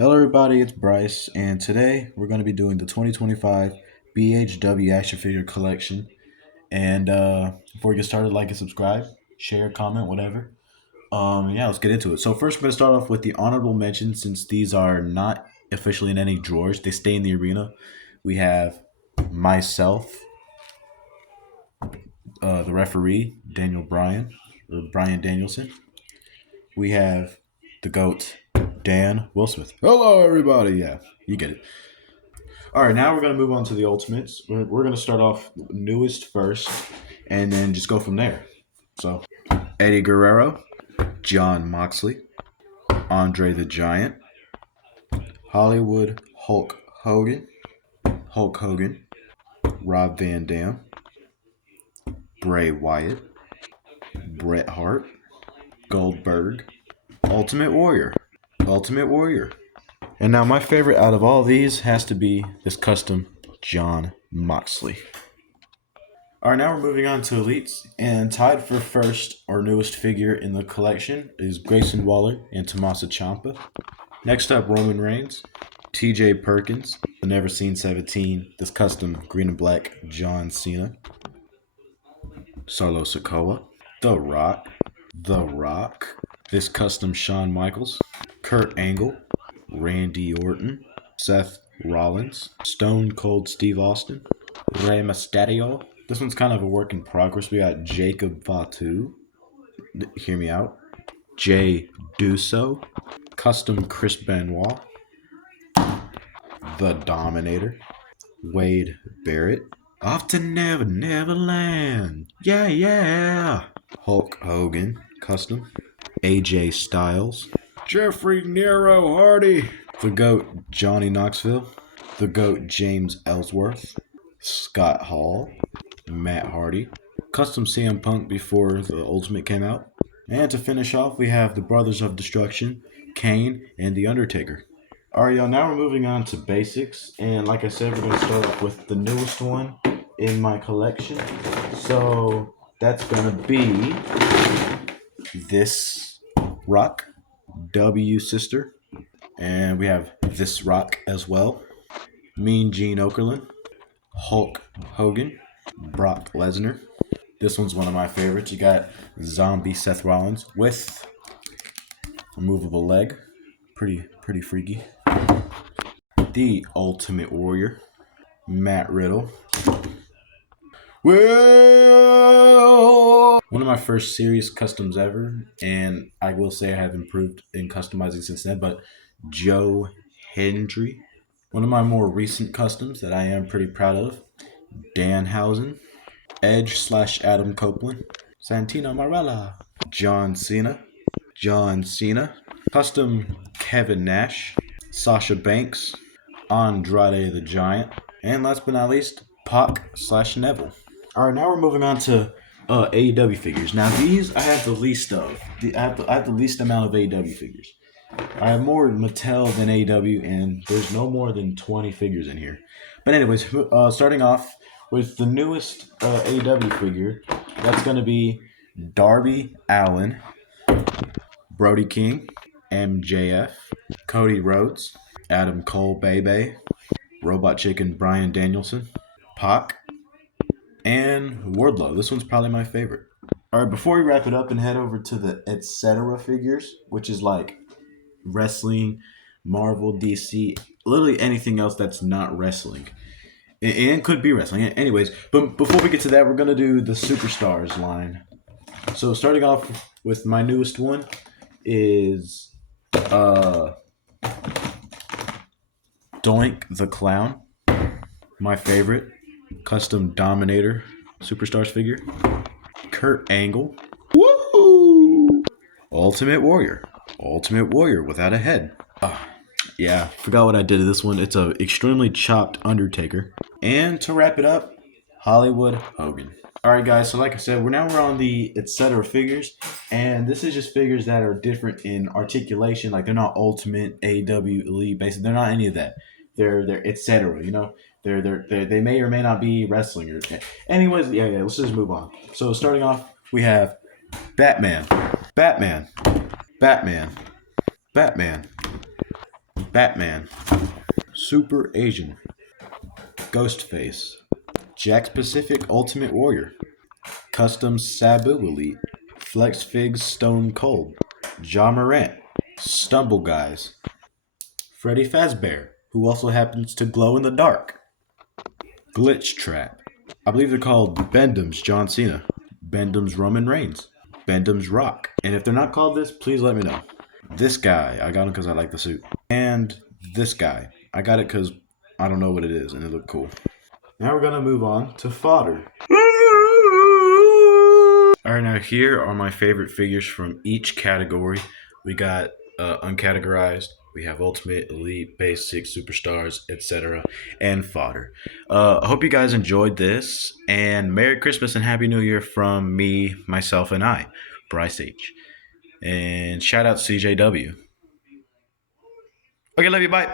Hello, everybody. It's Bryce, and today we're going to be doing the 2025 BHW action figure collection. And before we get started, like and subscribe, share, comment, whatever. Yeah, let's get into it. So first, we're going to start off with the honorable mentions, since these are not officially in any drawers; they stay in the arena. We have myself, the referee, Daniel Bryan or Brian Danielson. We have the goat, Dan Wilsmith. Hello, everybody. Yeah, you get it. All right, now we're going to move on to the ultimates. We're going to start off newest first and then just go from there. So, Eddie Guerrero, John Moxley, Andre the Giant, Hollywood Hulk Hogan, Rob Van Dam, Bray Wyatt, Bret Hart, Goldberg, Ultimate Warrior. And now my favorite out of all these has to be this custom John Moxley. All right, now we're moving on to elites, and tied for first or newest figure in the collection is Grayson Waller and Tommaso Ciampa. Next up, Roman Reigns, T.J. Perkins, the Never Seen 17, this custom green and black John Cena, Solo Sikoa, The Rock, this custom Shawn Michaels, Kurt Angle, Randy Orton, Seth Rollins, Stone Cold Steve Austin, Rey Mysterio. This one's kind of a work in progress. We got Jacob Fatu. Hear me out. Jay Duso. Custom Chris Benoit. The Dominator. Wade Barrett. Off to Neverland. Yeah. Hulk Hogan. Custom. AJ Styles. Jeffrey Nero Hardy. The GOAT Johnny Knoxville. The GOAT James Ellsworth. Scott Hall. Matt Hardy. Custom CM Punk before the Ultimate came out. And to finish off, we have the Brothers of Destruction, Kane, and The Undertaker. Alright, y'all, now we're moving on to basics. And like I said, we're going to start off with the newest one in my collection. So that's going to be this Rock, W Sister. And we have this Rock as well. Mean Gene Okerlund, Hulk Hogan, Brock Lesnar. This one's one of my favorites. You got zombie Seth Rollins with a movable leg. Pretty freaky. The Ultimate Warrior, Matt Riddle. Well, one of my first serious customs ever, and I will say I have improved in customizing since then, but Joe Hendry. One of my more recent customs that I am pretty proud of, Danhausen. Edge/Adam Copeland, Santino Marella, John Cena, custom Kevin Nash, Sasha Banks, Andrade the Giant, and last but not least, Pac/Neville. All right, now we're moving on to AEW figures. Now these I have the least of. I have the least amount of AEW figures. I have more Mattel than AEW, and there's no more than 20 figures in here. But anyways, starting off with the newest AEW figure, that's going to be Darby Allin, Brody King, MJF, Cody Rhodes, Adam Cole Bebe, Robot Chicken Brian Danielson, Pac, and Wardlow. This one's probably my favorite. All right, before we wrap it up and head over to the etc. figures, which is like wrestling, Marvel, DC, literally anything else that's not wrestling. And could be wrestling. Anyways, but before we get to that, we're going to do the Superstars line. So starting off with my newest one is Doink the Clown. My favorite. Custom Dominator Superstars figure. Kurt Angle. Woo! Ultimate Warrior without a head. Yeah, forgot what I did to this one. It's a extremely chopped Undertaker. And to wrap it up, Hollywood Hogan. Alright guys, so like I said, we're on the etc. figures, and this is just figures that are different in articulation. Like they're not Ultimate, AEW, Elite, basic. They're not any of that. They're etc. You know, they may or may not be wrestling. Or anyways, yeah. Let's just move on. So starting off, we have Batman, Batman, Super Asian, Ghostface, Jack Pacific Ultimate Warrior, Custom Sabu Elite, Flex Figs Stone Cold, Ja Morant, Stumble Guys, Freddy Fazbear, who also happens to glow in the dark, Glitch Trap. I believe they're called Bendham's John Cena, Bendham's Roman Reigns, Bendham's Rock. And if they're not called this, please let me know. This guy, I got him because I like the suit. And this guy, I got it because I don't know what it is and it looked cool. Now we're going to move on to fodder. Alright, now here are my favorite figures from each category. We got uncategorized, we have ultimate, elite, basic, superstars, etc., and fodder. I hope you guys enjoyed this, and Merry Christmas and Happy New Year from me, myself, and I, Bryce H. And shout out CJW. Okay, love you, bye.